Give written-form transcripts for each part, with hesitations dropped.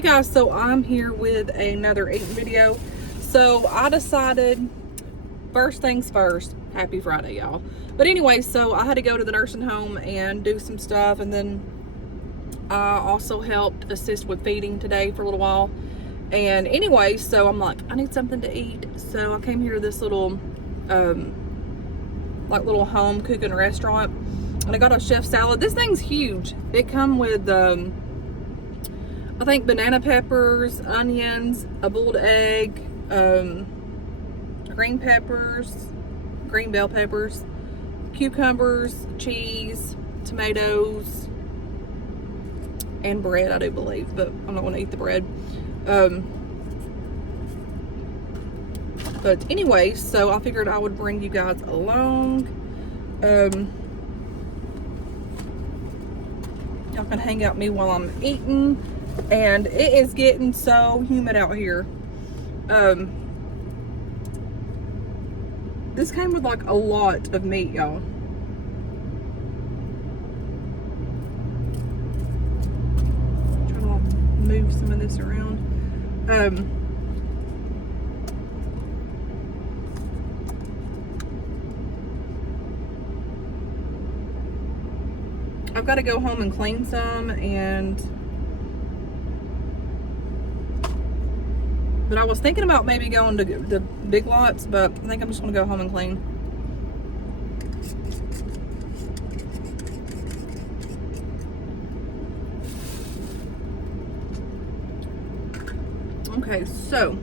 Hey guys, so I'm here with another eating video. So I decided, first things first, happy Friday y'all. But anyway, so I had to go to the nursing home and do some stuff, and then I also helped assist with feeding today for a little while. And anyway, so I'm like, I need something to eat. So I came here to this little little home cooking restaurant, and I got a chef salad. This thing's huge. It come with I think banana peppers, onions, a boiled egg, green peppers, green bell peppers, cucumbers, cheese, tomatoes, and bread, I do believe, but I'm not going to eat the bread. But anyway, so I figured I would bring you guys along. Y'all can hang out with me while I'm eating. And it is getting so humid out here. This came with like a lot of meat, y'all. Trying to move some of this around. I've got to go home and clean some, but I was thinking about maybe going to the Big Lots, but I think I'm just going to go home and clean. Okay, so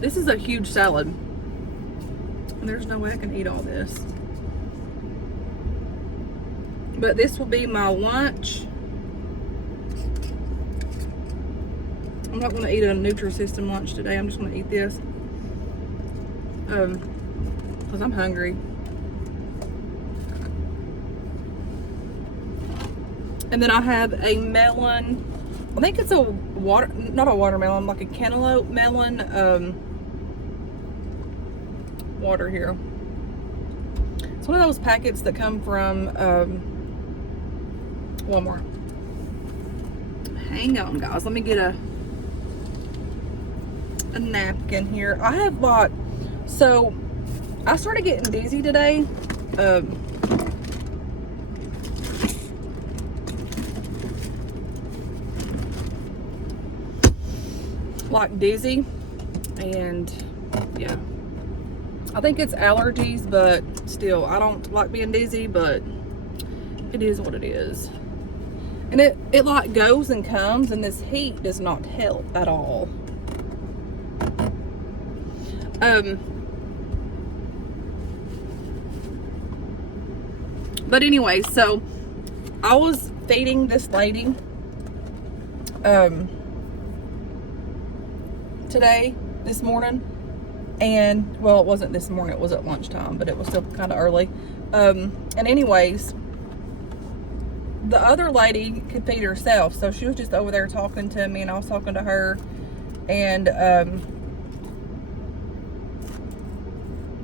this is a huge salad, and there's no way I can eat all this. But this will be my lunch. I'm not going to eat a Nutrisystem lunch today. I'm just going to eat this because I'm hungry. And then I have a melon. I think it's a not a watermelon, like a cantaloupe melon water here. It's one of those packets that come from Walmart. Hang on, guys. Let me get a napkin here. I have bought, so I started getting dizzy today. Like dizzy, and yeah, I think it's allergies, but still, I don't like being dizzy, but it is what it is. And it like goes and comes, and this heat does not help at all. But anyway, so I was feeding this lady this morning, and well, it wasn't this morning, it was at lunchtime, but it was still kind of early. And anyways, the other lady could feed herself, so she was just over there talking to me, and I was talking to her, and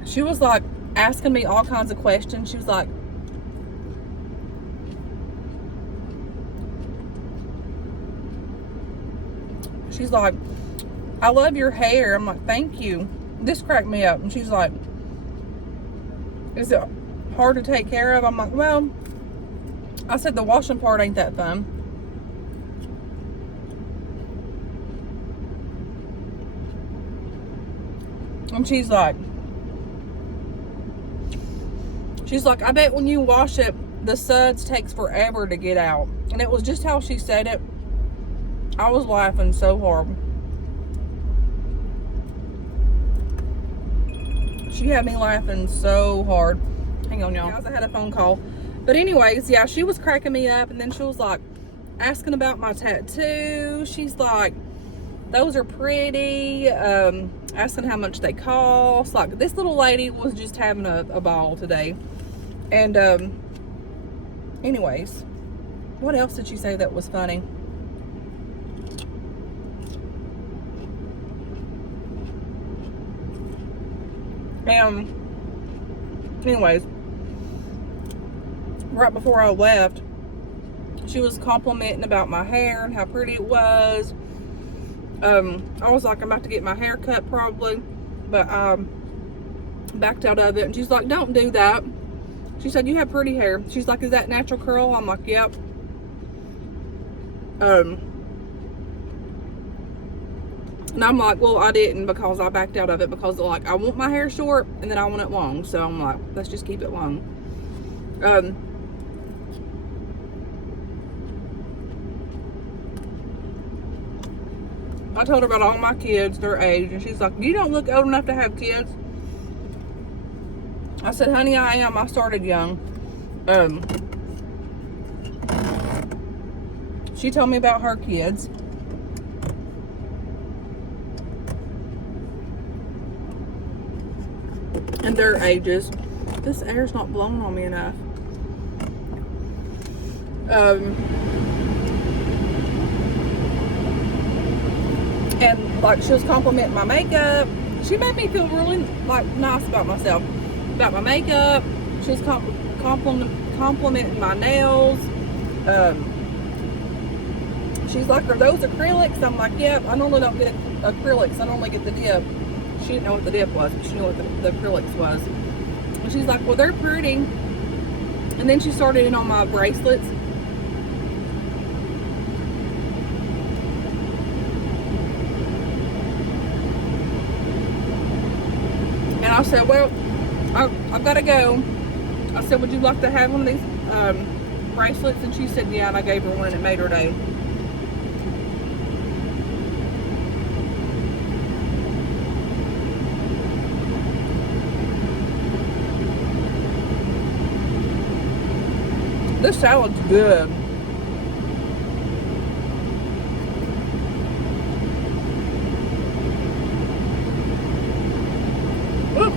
she was like asking me all kinds of questions. She was like, I love your hair. I'm like, thank you. This cracked me up. And she's like, is it hard to take care of? I'm like, well, I said the washing part ain't that fun. And she's like, I bet when you wash it, the suds takes forever to get out. And it was just how she said it. I was laughing so hard. She had me laughing so hard. Hang on, y'all. I had a phone call. But anyways, yeah, she was cracking me up. And then she was like asking about my tattoo. She's like, those are pretty. Asking how much they cost. Like, this little lady was just having a ball today. And anyways, what else did she say that was funny? Anyways, right before I left, She was complimenting about my hair and how pretty it was. I was like, I'm about to get my hair cut probably, but I backed out of it. And she's like, don't do that. She said, you have pretty hair. She's like, is that natural curl? I'm like, yep. And I'm like, well, I didn't, because I backed out of it because like I want my hair short and then I want it long. So I'm like, let's just keep it long. I told her about all my kids, their age, and she's like, you don't look old enough to have kids. I said, honey, I am. I started young. She told me about her kids. And their ages. This air's not blowing on me enough. And like, she was complimenting my makeup. She made me feel really like nice about myself, about my makeup. She was complimenting my nails. She's like, are those acrylics? I'm like, yep. I normally don't get acrylics. I normally get the dip. She didn't know what the dip was, but she knew what the acrylics was. And she's like, well, they're pretty. And then she started in on my bracelets. And I said, well, I've got to go. I said, would you like to have one of these bracelets? And she said, yeah, and I gave her one and it made her day. This salad's good. Oops.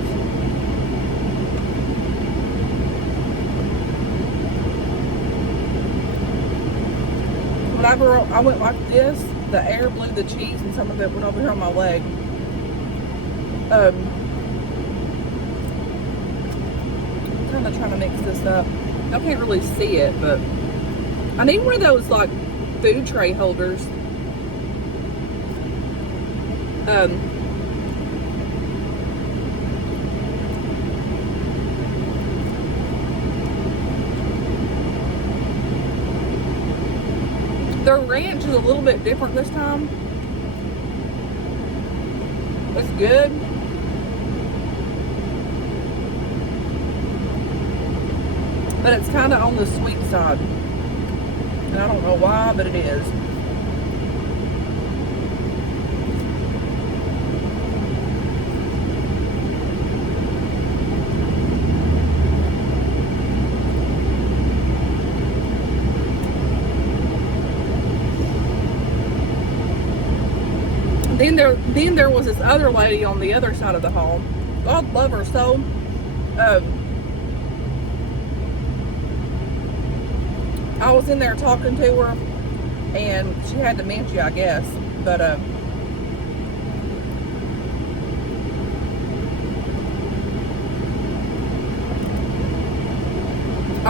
Whenever I went like this, the air blew the cheese and some of it went over here on my leg. I'm kind of trying to mix this up. I can't really see it, but I need one of those like food tray holders. Their ranch is a little bit different this time. It's good. But it's kind of on the sweet side. And I don't know why, but it is. Then there was this other lady on the other side of the hall. God love her so. I was in there talking to her, and she had dementia, I guess. But I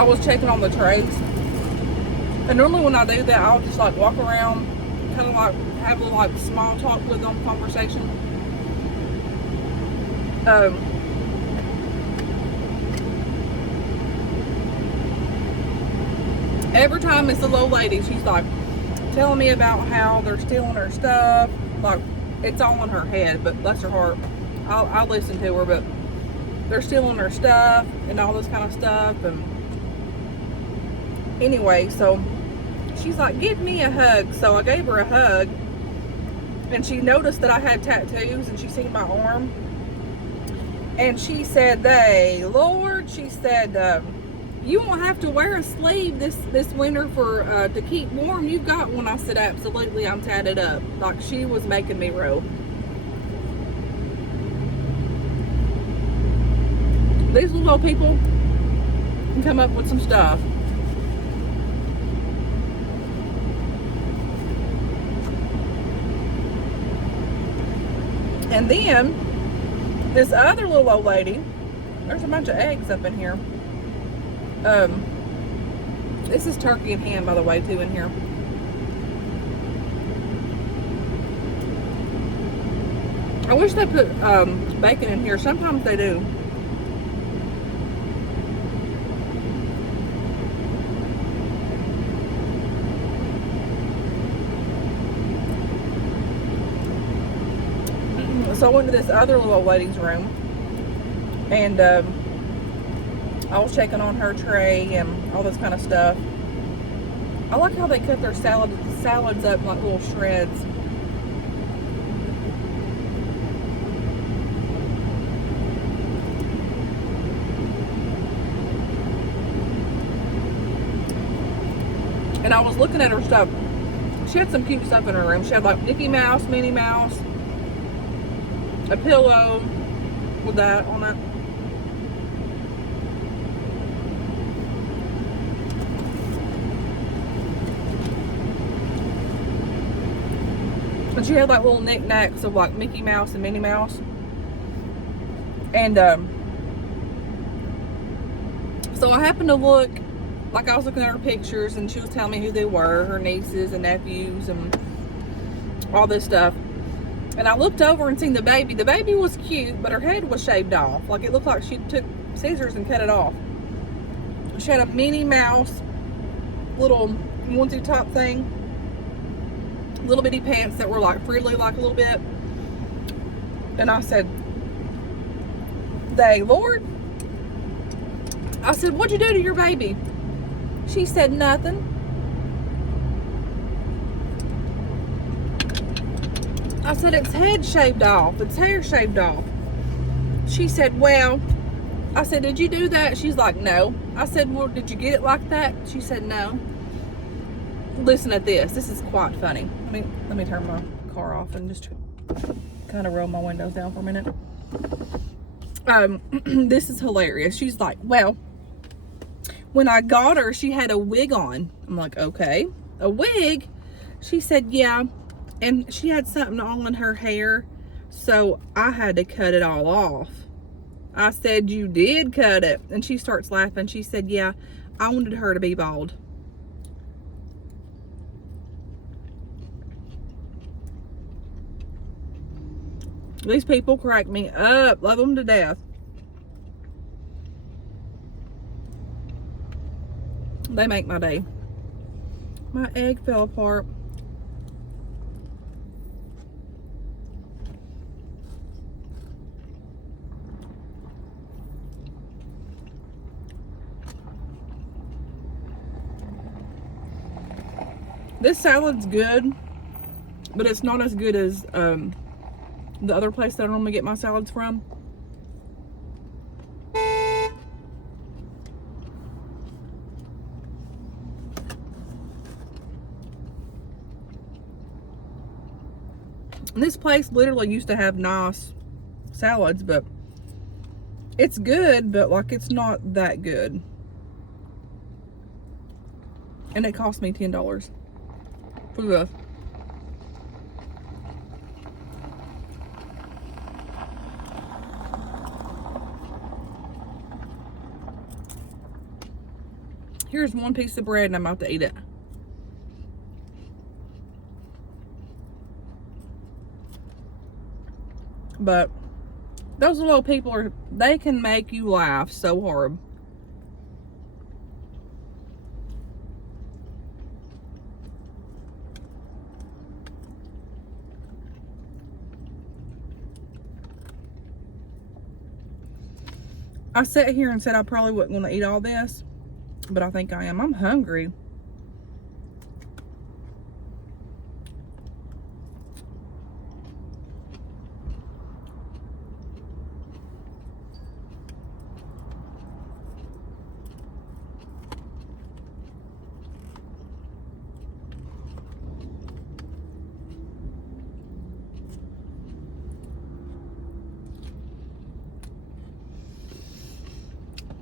was checking on the trays, and normally when I do that, I'll just like walk around, kind of like have a little like small talk with them, conversation. Every time it's a little lady, she's like telling me about how they're stealing her stuff. Like, it's all in her head, but bless her heart, I'll listen to her, but they're stealing her stuff and all this kind of stuff. And anyway, so she's like, give me a hug. So I gave her a hug, and she noticed that I had tattoos, and she seen my arm, and she said, Lord, she said, you won't have to wear a sleeve this winter for to keep warm. You've got one. I said, absolutely, I'm tatted up. Like, she was making me roll. These little old people can come up with some stuff. And then this other little old lady, there's a bunch of eggs up in here. This is turkey and ham, by the way, too, in here. I wish they put bacon in here. Sometimes they do. So I went to this other little lady's room, and I was checking on her tray and all this kind of stuff. I like how they cut their salads up in like little shreds. And I was looking at her stuff. She had some cute stuff in her room. She had like Mickey Mouse, Minnie Mouse, a pillow with that on it. And she had like little knickknacks of like Mickey Mouse and Minnie Mouse. And so I happened to look, like I was looking at her pictures, and she was telling me who they were, her nieces and nephews and all this stuff. And I looked over and seen the baby. The baby was cute, but her head was shaved off. Like it looked like she took scissors and cut it off. She had a Minnie Mouse little onesie top thing. Little bitty pants that were like frizzly like a little bit. And I said, "They Lord." I said, "What'd you do to your baby?" She said, "Nothing." I said, "Its head shaved off. Its hair shaved off." She said, "Well," I said, "Did you do that?" She's like, "No." I said, "Well, did you get it like that?" She said, "No." Listen at this. This is quite funny. Let me turn my car off and just kind of roll my windows down for a minute. This is hilarious. She's like, "Well, when I got her, she had a wig on." I'm like, "Okay, a wig?" She said, "Yeah, and she had something all in her hair, so I had to cut it all off." I said, "You did cut it?" And she starts laughing. She said, "Yeah, I wanted her to be bald." These people crack me up. Love them to death. They make my day. My egg fell apart. This salad's good, but it's not as good as the other place that I normally get my salads from. And this place literally used to have nice salads, but it's good, but like it's not that good. And it cost me $10 for the Here's one piece of bread and I'm about to eat it. But those little people they can make you laugh so hard. I sat here and said I probably wasn't going to eat all this, but I think I am. I'm hungry.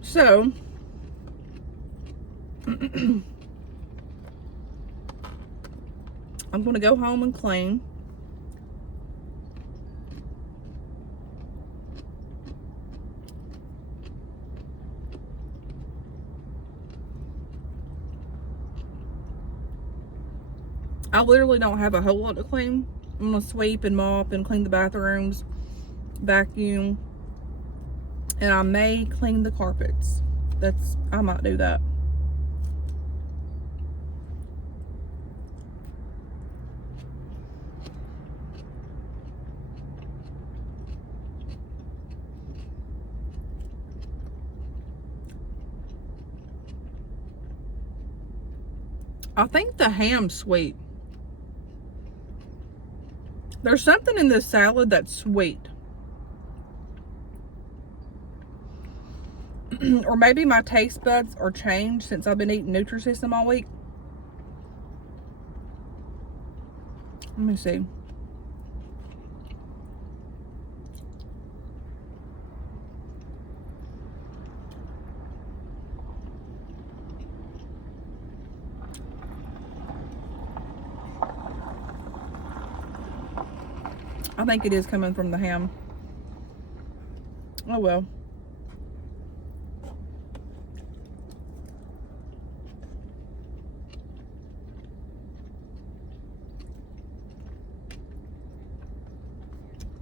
So, I'm going to go home and clean. I literally don't have a whole lot to clean. I'm gonna sweep and mop and clean the bathrooms, vacuum, and I may clean the carpets. I might do that. I think the ham's sweet. There's something in this salad that's sweet. Or maybe my taste buds are changed since I've been eating Nutrisystem all week. Let me see. I think it is coming from the ham. Oh well.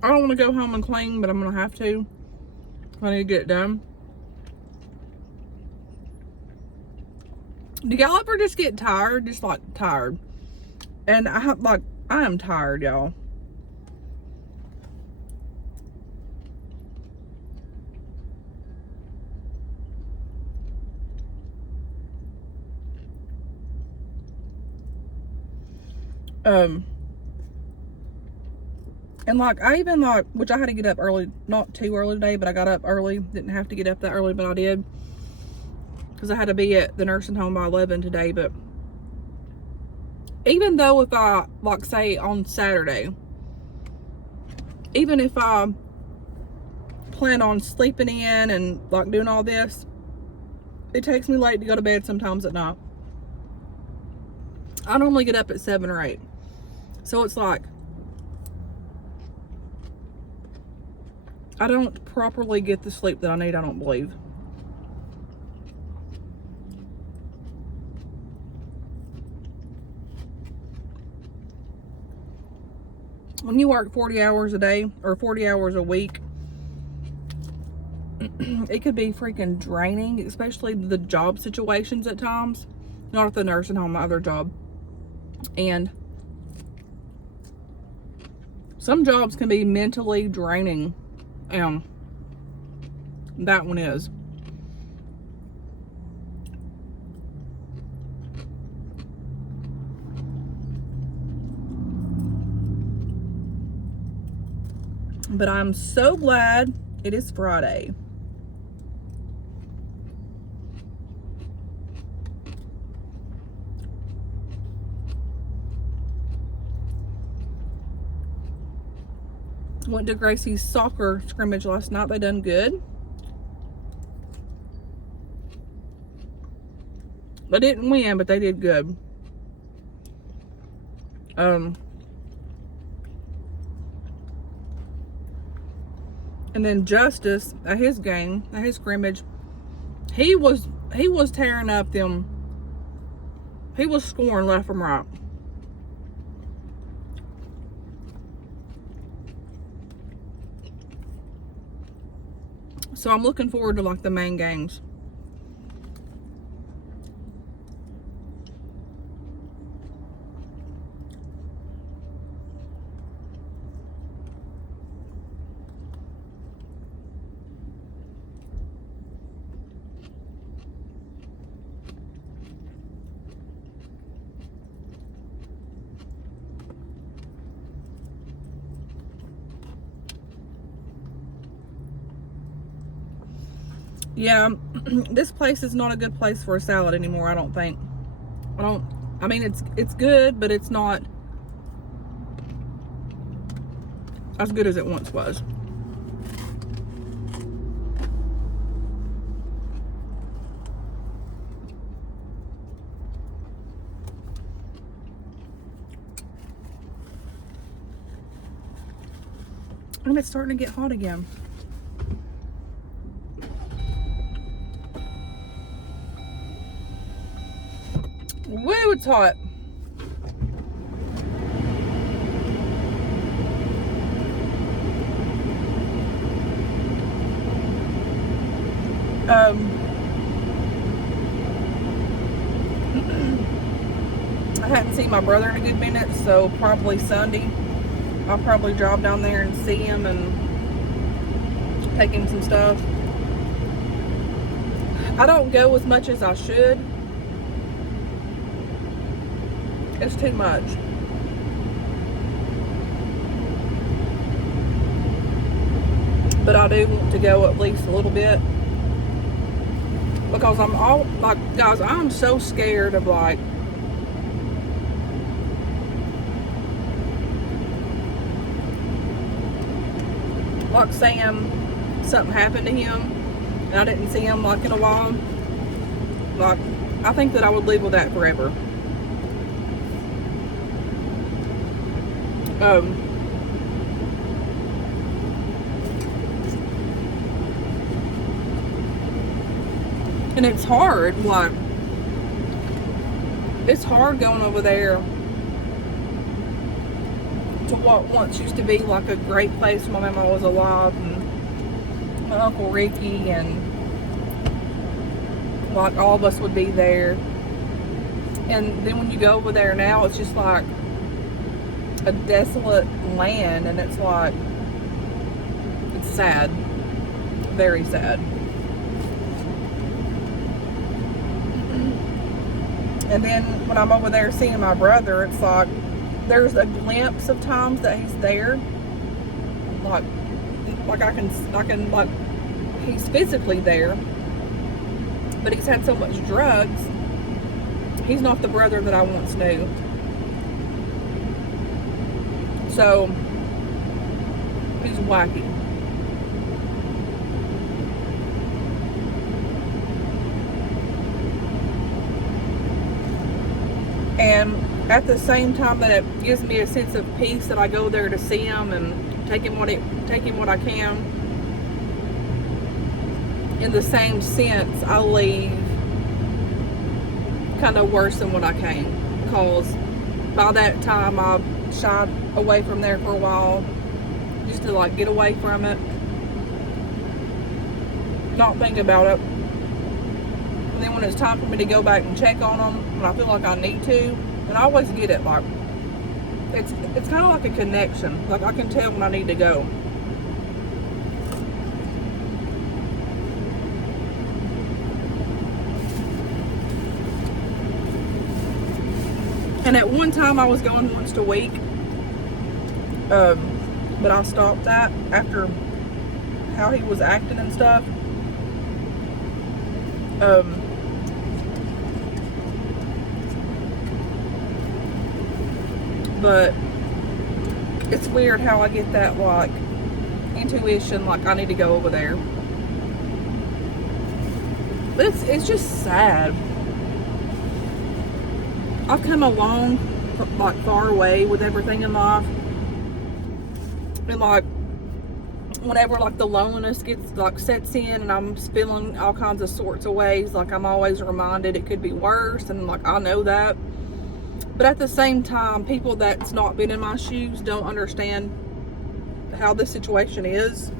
I don't want to go home and clean, but I'm going to have to. I need to get it done. Do y'all ever just get tired? Just like tired. And I am tired, y'all. And like, I even like, which I had to get up early, not too early today, but I got up early. Didn't have to get up that early, but I did. Because I had to be at the nursing home by 11 today. But even though if I, like say on Saturday, even if I plan on sleeping in and like doing all this, it takes me late to go to bed sometimes at night. I normally get up at 7 or 8. So it's like, I don't properly get the sleep that I need, I don't believe. When you work 40 hours a day or 40 hours a week, it could be freaking draining, especially the job situations at times. Not at the nursing home, my other job. And some jobs can be mentally draining. That one is. But I'm so glad it is Friday. Went to Gracie's soccer scrimmage last night. They done good. They didn't win, but they did good. And then Justice at his game, at his scrimmage, he was tearing up them. He was scoring left and right. So I'm looking forward to like the main games. Yeah, this place is not a good place for a salad anymore, I don't think. I mean, it's good, but it's not as good as it once was. And it's starting to get hot again. Woo, it's hot. Um, I hadn't seen my brother in a good minute, so probably Sunday I'll probably drive down there and see him and take him some stuff. I don't go as much as I should. It's too much. But I do want to go at least a little bit. Because I'm all, like, guys, I'm so scared of, like, Sam, something happened to him, and I didn't see him, like, in a while. Like, I think that I would live with that forever. And it's hard, like, it's hard going over there to what once used to be like a great place when my mama was alive, and my Uncle Ricky, and like all of us would be there. And then when you go over there now, it's just like a desolate land, and it's like, it's sad, very sad. And then when I'm over there seeing my brother, it's like there's a glimpse of times that he's there, like I can like, he's physically there, but he's had so much drugs. He's not the brother that I once knew. So he's wacky. And at the same time that it gives me a sense of peace that I go there to see him and take him what I can, in the same sense, I leave kind of worse than what I came, because by that time I shied away from there for a while, just to like get away from it, not think about it. And then when it's time for me to go back and check on them, and I feel like I need to, and I always get it, like, it's kind of like a connection. Like, I can tell when I need to go. And at one time I was going once a week, but I stopped that after how he was acting and stuff. But it's weird how I get that, like, intuition, like I need to go over there. But it's just sad. I've come along, like, far away with everything in life. And, like, whenever, like, the loneliness gets, like, sets in and I'm feeling all kinds of sorts of ways, like, I'm always reminded it could be worse, and, like, I know that. But at the same time, people that's not been in my shoes don't understand how this situation is.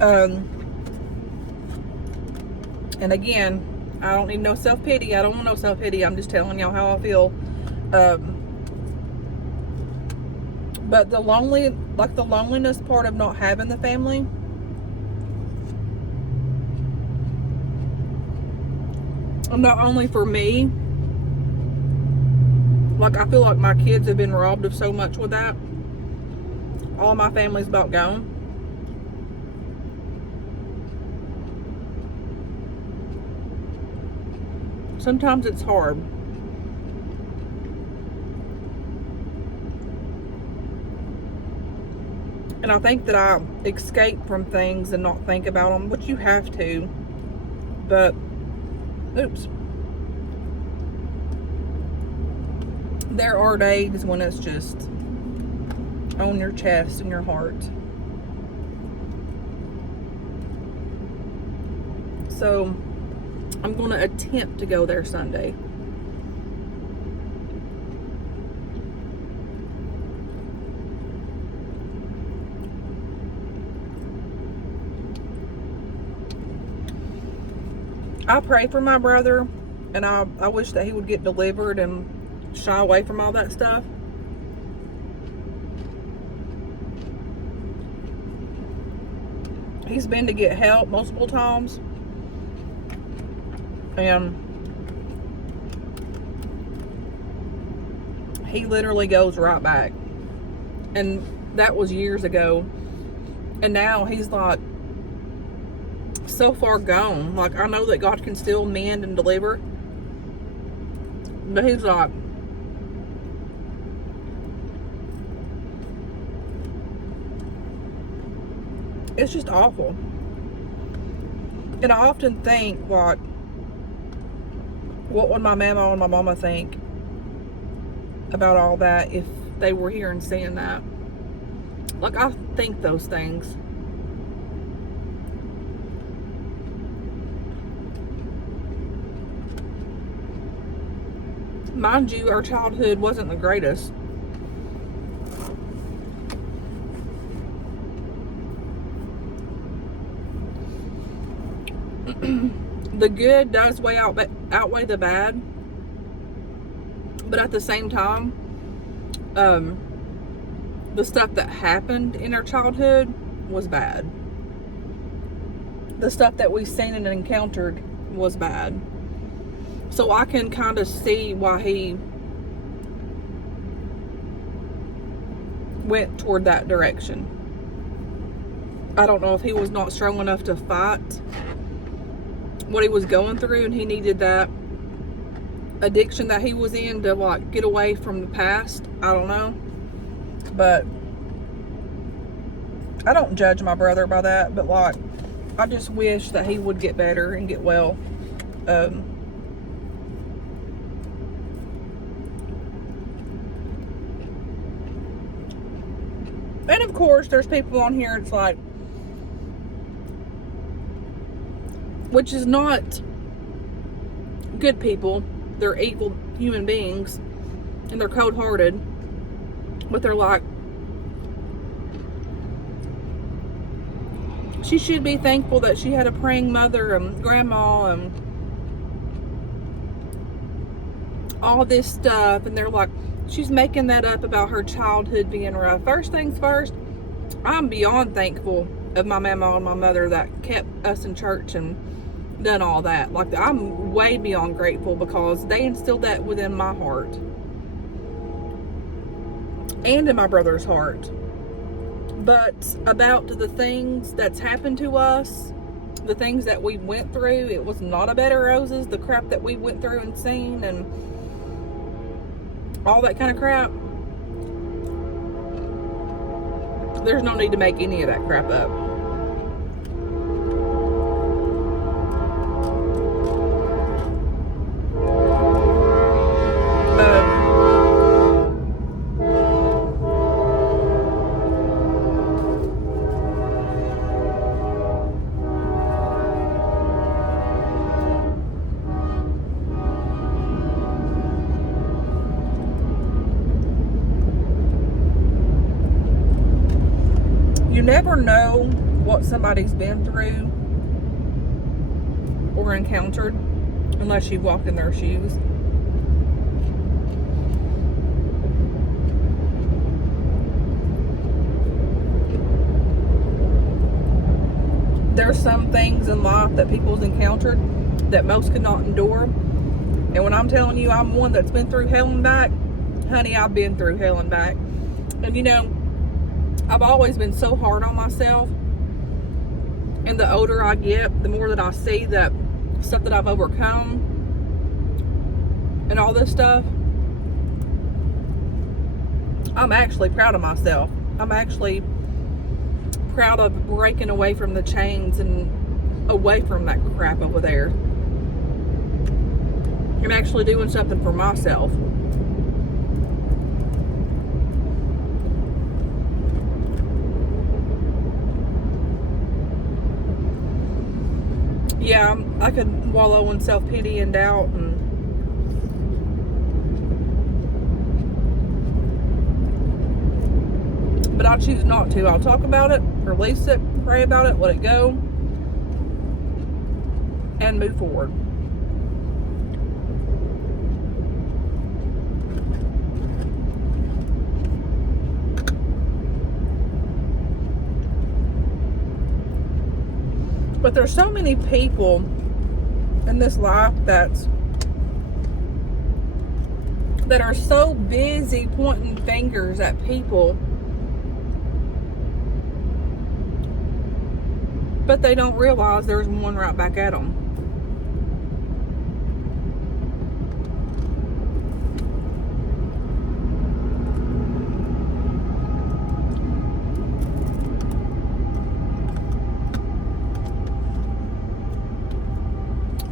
And again, I don't need no self-pity. I don't want no self-pity. I'm just telling y'all how I feel. But the loneliness part of not having the family, not only for me, like, I feel like my kids have been robbed of so much with that. All my family's about gone. Sometimes it's hard. And I think that I escape from things and not think about them, which you have to. But, oops. There are days when it's just on your chest and your heart. So I'm going to attempt to go there Sunday. I pray for my brother, and I wish that he would get delivered and shy away from all that stuff. He's been to get help multiple times, and he literally goes right back. And that was years ago, and now he's like so far gone. Like, I know that God can still mend and deliver, but he's like, it's just awful. And I often think, like, what would my mama and my mama think about all that if they were here and seeing that? Like, I think those things. Mind you, our childhood wasn't the greatest. The good does outweigh the bad, but at the same time, the stuff that happened in our childhood was bad. The stuff that we've seen and encountered was bad. So I can kind of see why he went toward that direction. I don't know if he was not strong enough to fight what he was going through, and he needed that addiction that he was in to, like, get away from the past. I don't know. But I don't judge my brother by that, but, like, I just wish that he would get better and get well. And of course, there's people on here, it's like, which is not good people. They're evil human beings, and they're cold-hearted, but they're like, she should be thankful that she had a praying mother and grandma and all this stuff. And they're like, she's making that up about her childhood being rough. First things first, I'm beyond thankful of my mama and my mother that kept us in church and done all that. Like, I'm way beyond grateful, because they instilled that within my heart and in my brother's heart. But about the things that's happened to us, the things that we went through, it was not a bed of roses. The crap that we went through and seen and all that kind of crap, there's no need to make any of that crap up. You never know what somebody's been through or encountered unless you've walked in their shoes. There's some things in life that people's encountered that most could not endure. And when I'm telling you I'm one that's been through hell and back, honey, I've been through hell and back. And you know, I've always been so hard on myself, and the older I get, the more that I see that stuff that I've overcome and all this stuff, I'm actually proud of myself. I'm actually proud of breaking away from the chains and away from that crap over there. I'm actually doing something for myself. Yeah, I could wallow in self-pity and doubt, but I choose not to. I'll talk about it, release it, pray about it, let it go, and move forward. But there's so many people in this life that are so busy pointing fingers at people, but they don't realize there's one right back at them.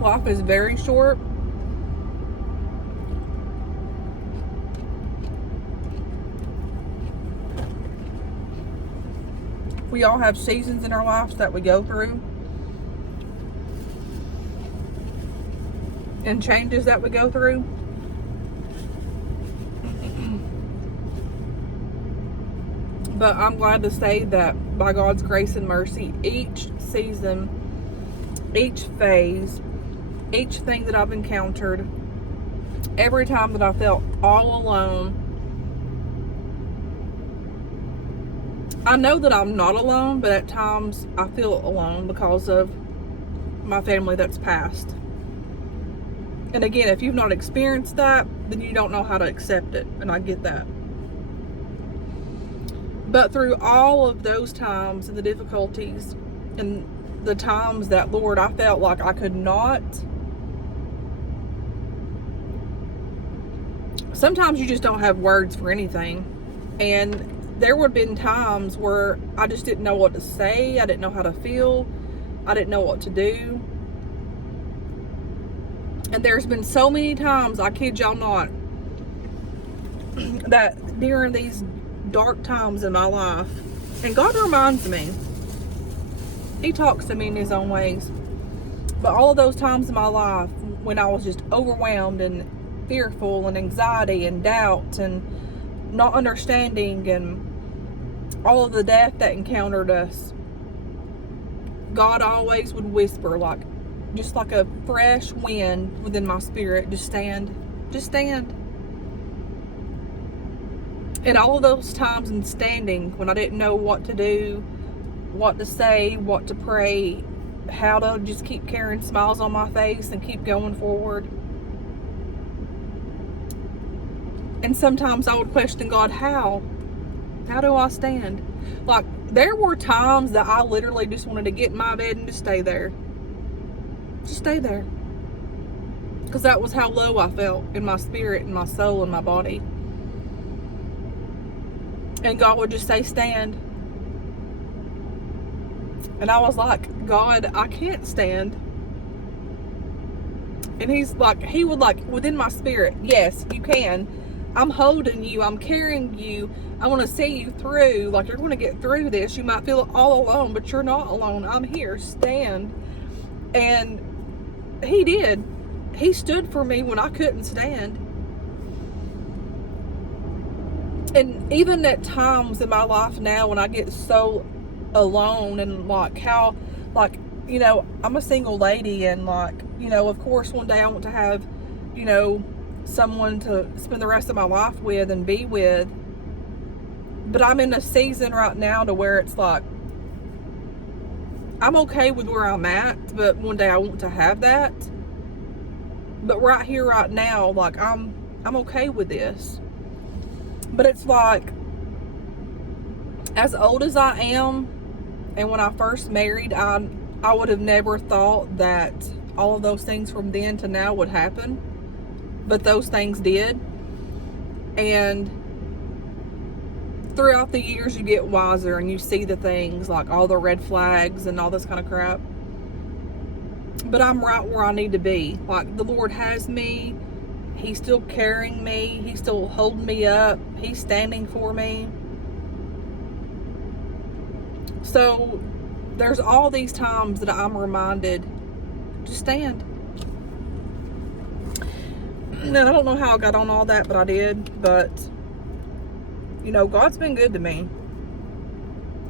Life is very short. We all have seasons in our lives that we go through, and changes that we go through. But I'm glad to say that by God's grace and mercy, each season, each phase, each thing that I've encountered, every time that I felt all alone, I know that I'm not alone, but at times I feel alone because of my family that's passed. And again, if you've not experienced that, then you don't know how to accept it, and I get that. But through all of those times and the difficulties and the times that, Lord, I felt like I could not, sometimes you just don't have words for anything. And there would have been times where I just didn't know what to say. I didn't know how to feel. I didn't know what to do. And there's been so many times, I kid y'all not, that during these dark times in my life, and God reminds me, He talks to me in His own ways, but all of those times in my life when I was just overwhelmed and fearful and anxiety and doubt and not understanding and all of the death that encountered us, God always would whisper, like just like a fresh wind within my spirit, just stand. And all of those times in standing, when I didn't know what to do, what to say, what to pray, how to just keep carrying smiles on my face and keep going forward. And sometimes I would question God, how do I stand? Like, there were times that I literally just wanted to get in my bed and just stay there. Just stay there. Because that was how low I felt in my spirit and my soul and my body. And God would just say, stand. And I was like, God, I can't stand. And He would like, within my spirit, yes, you can. I'm holding you. I'm carrying you. I want to see you through. Like, you're going to get through this. You might feel all alone, but you're not alone. I'm here. Stand. And He did. He stood for me when I couldn't stand. And even at times in my life now when I get so alone and I'm a single lady, and of course one day I want to have, someone to spend the rest of my life with and be with. But I'm in a season right now to where it's like, I'm okay with where I'm at, but one day I want to have that. But right here, right now, like I'm okay with this. But it's like, as old as I am, and when I first married, I would have never thought that all of those things from then to now would happen. But those things did. And throughout the years, you get wiser and you see the things, like all the red flags and all this kind of crap. But I'm right where I need to be. Like, the Lord has me. He's still carrying me. He's still holding me up. He's standing for me. So there's all these times that I'm reminded, just stand. And I don't know how I got on all that, but I did. But, God's been good to me.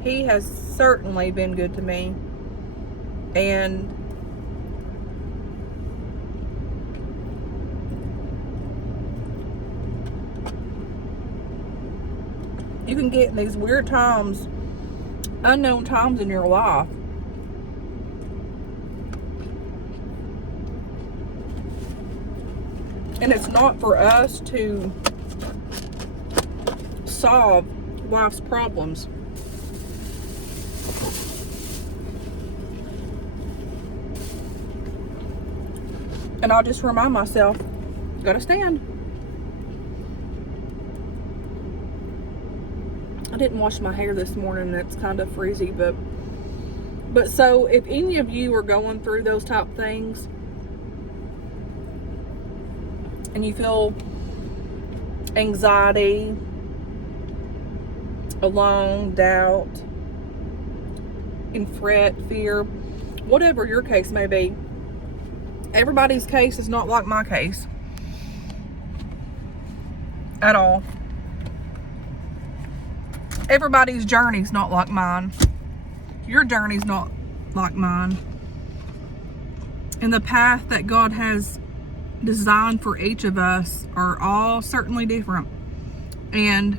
He has certainly been good to me. And you can get in these weird times, unknown times in your life, And it's not for us to solve life's problems. And I'll just remind myself, gotta stand. I didn't wash my hair this morning. It's kind of frizzy, but so if any of you are going through those type things and you feel anxiety, alone, doubt, and fret, fear, whatever your case may be, everybody's case is not like my case at all. Everybody's journey's not like mine. Your journey's not like mine. And the path that God has designed for each of us are all certainly different. And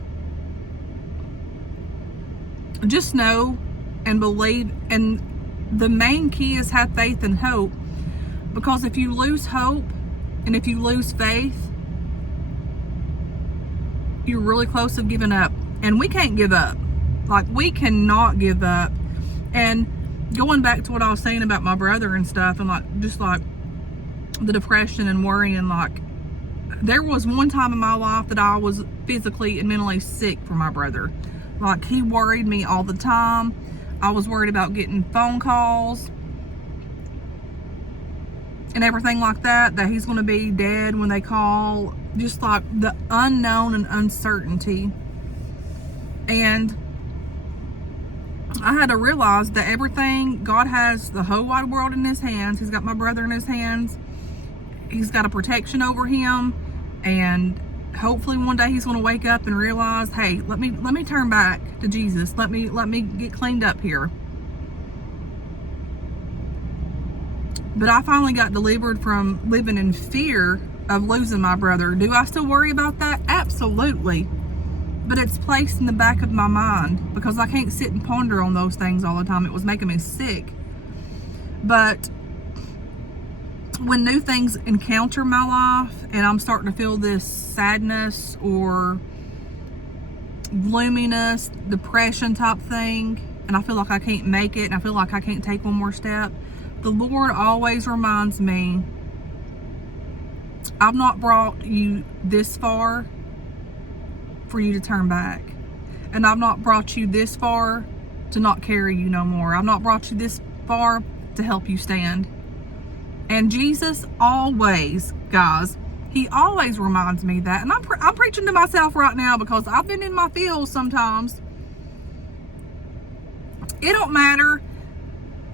just know and believe, and the main key is have faith and hope, because if you lose hope and if you lose faith, you're really close to giving up. And we can't give up. Like, we cannot give up. And going back to what I was saying about my brother and stuff, and like just like the depression and worrying, like there was one time in my life that I was physically and mentally sick for my brother. Like, he worried me all the time. I was worried about getting phone calls and everything like that he's going to be dead when they call. Just like the unknown and uncertainty. And I had to realize that everything, God has the whole wide world in his hands. He's got my brother in his hands. He's got a protection over him. And hopefully one day he's going to wake up and realize, hey, let me turn back to Jesus. Let me get cleaned up here. But I finally got delivered from living in fear of losing my brother. Do I still worry about that? Absolutely. But it's placed in the back of my mind because I can't sit and ponder on those things all the time. It was making me sick. But when new things encounter my life and I'm starting to feel this sadness or gloominess, depression type thing, and I feel like I can't make it and I feel like I can't take one more step, the Lord always reminds me, I've not brought you this far for you to turn back. And I've not brought you this far to not carry you no more. I've not brought you this far to help you stand. And Jesus always, guys, he always reminds me that. And I'm preaching to myself right now because I've been in my feels sometimes. It don't matter.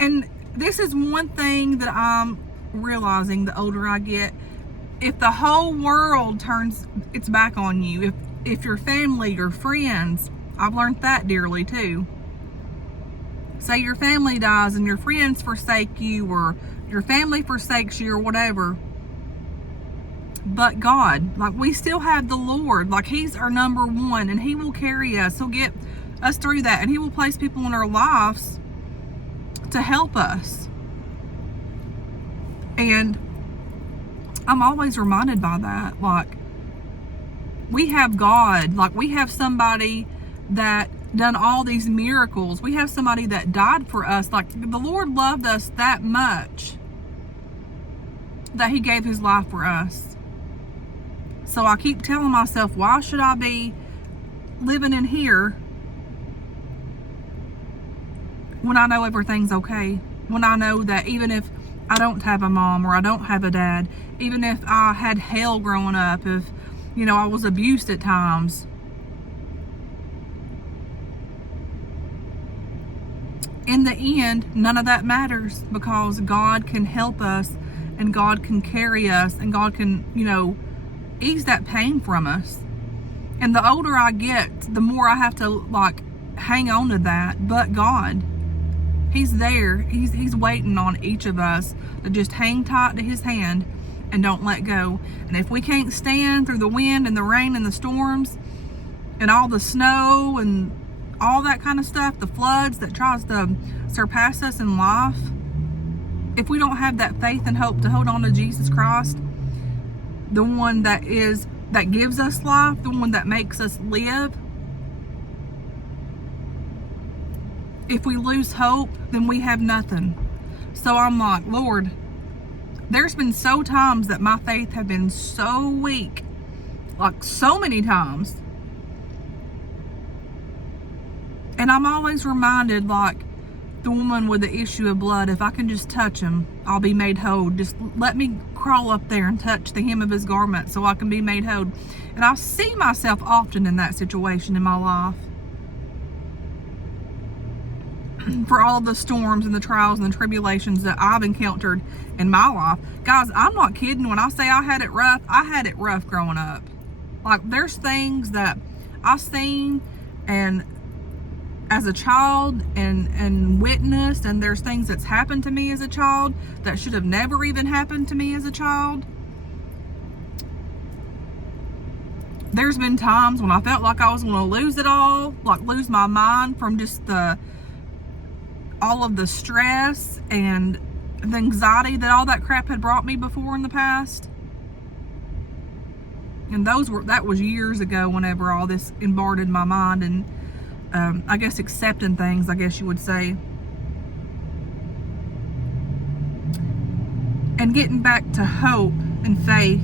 And this is one thing that I'm realizing the older I get. If the whole world turns its back on you, if your family, your friends, I've learned that dearly too. Say your family dies and your friends forsake you, or your family forsakes you, or whatever. But God, like, we still have the Lord. Like, he's our number one, and he will carry us. He'll get us through that, and he will place people in our lives to help us. And I'm always reminded by that. Like, we have God. Like, we have somebody that done all these miracles. We have somebody that died for us. Like, the Lord loved us that much that he gave his life for us. So I keep telling myself, why should I be living in here when I know everything's okay? When I know that even if I don't have a mom or I don't have a dad, even if I had hell growing up, if I was abused at times, in the end, none of that matters, because God can help us and God can carry us and God can, ease that pain from us. And the older I get, the more I have to hang on to that. But God, he's there. He's waiting on each of us to just hang tight to his hand and don't let go. And if we can't stand through the wind and the rain and the storms and all the snow and all that kind of stuff, the floods that tries to surpass us in life, if we don't have that faith and hope to hold on to Jesus Christ, the one that gives us life, the one that makes us live. If we lose hope, then we have nothing. So I'm like, Lord, there's been so times that my faith have been so weak, like so many times. And I'm always reminded, like the woman with the issue of blood, if I can just touch him, I'll be made whole. Just let me crawl up there and touch the hem of his garment so I can be made whole. And I see myself often in that situation in my life. For all the storms and the trials and the tribulations that I've encountered in my life. Guys, I'm not kidding when I say I had it rough growing up. Like, there's things that I've seen and as a child and witnessed, and there's things that's happened to me as a child that should have never even happened to me as a child. There's been times when I felt like I was going to lose it all, like lose my mind from just all of the stress and the anxiety that all that crap had brought me before in the past. And that was years ago whenever all this embarked in my mind, and I guess accepting things, I guess you would say. And getting back to hope and faith.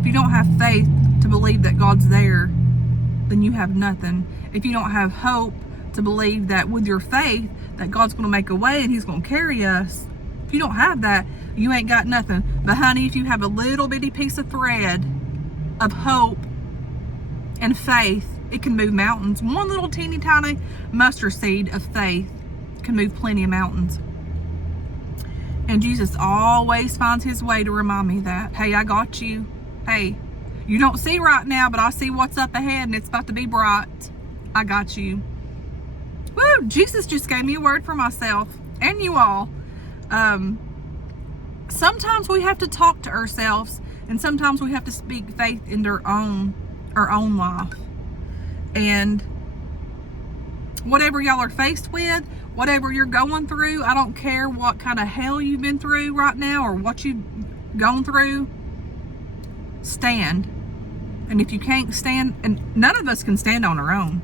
If you don't have faith to believe that God's there, then you have nothing. If you don't have hope to believe that with your faith that God's going to make a way and he's going to carry us, if you don't have that, you ain't got nothing. But honey, if you have a little bitty piece of thread of hope and faith, it can move mountains. One little teeny tiny mustard seed of faith can move plenty of mountains. And Jesus always finds his way to remind me that, hey, I got you. Hey, you don't see right now, but I see what's up ahead and it's about to be bright. I got you. Woo! Jesus just gave me a word for myself and you all. Sometimes we have to talk to ourselves, and sometimes we have to speak faith into our own life. And whatever y'all are faced with, whatever you're going through, I don't care what kind of hell you've been through right now or what you've gone through, stand. And if you can't stand, and none of us can stand on our own,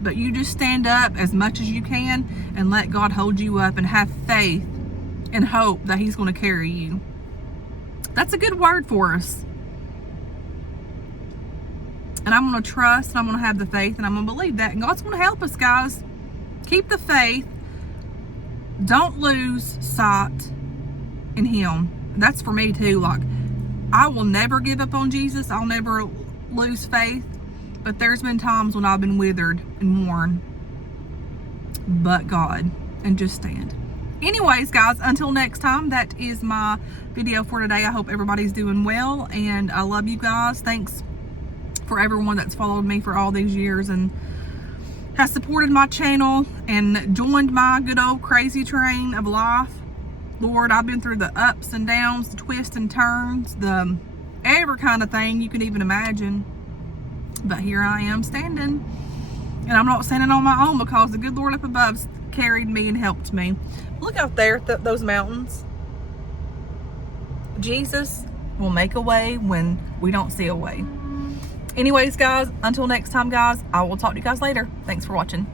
but you just stand up as much as you can and let God hold you up and have faith and hope that he's going to carry you. That's a good word for us. And I'm going to trust, and I'm going to have the faith, and I'm going to believe that. And God's going to help us, guys. Keep the faith. Don't lose sight in him. That's for me too. Like, I will never give up on Jesus. I'll never lose faith. But there's been times when I've been withered and worn. But God. And just stand. Anyways, guys, until next time, that is my video for today. I hope everybody's doing well. And I love you guys. Thanks for everyone that's followed me for all these years and has supported my channel and joined my good old crazy train of life. Lord, I've been through the ups and downs, the twists and turns, the every kind of thing you can even imagine. But here I am standing, and I'm not standing on my own because the good Lord up above carried me and helped me. Look out there, those mountains. Jesus will make a way when we don't see a way. Anyways, guys, until next time, guys, I will talk to you guys later. Thanks for watching.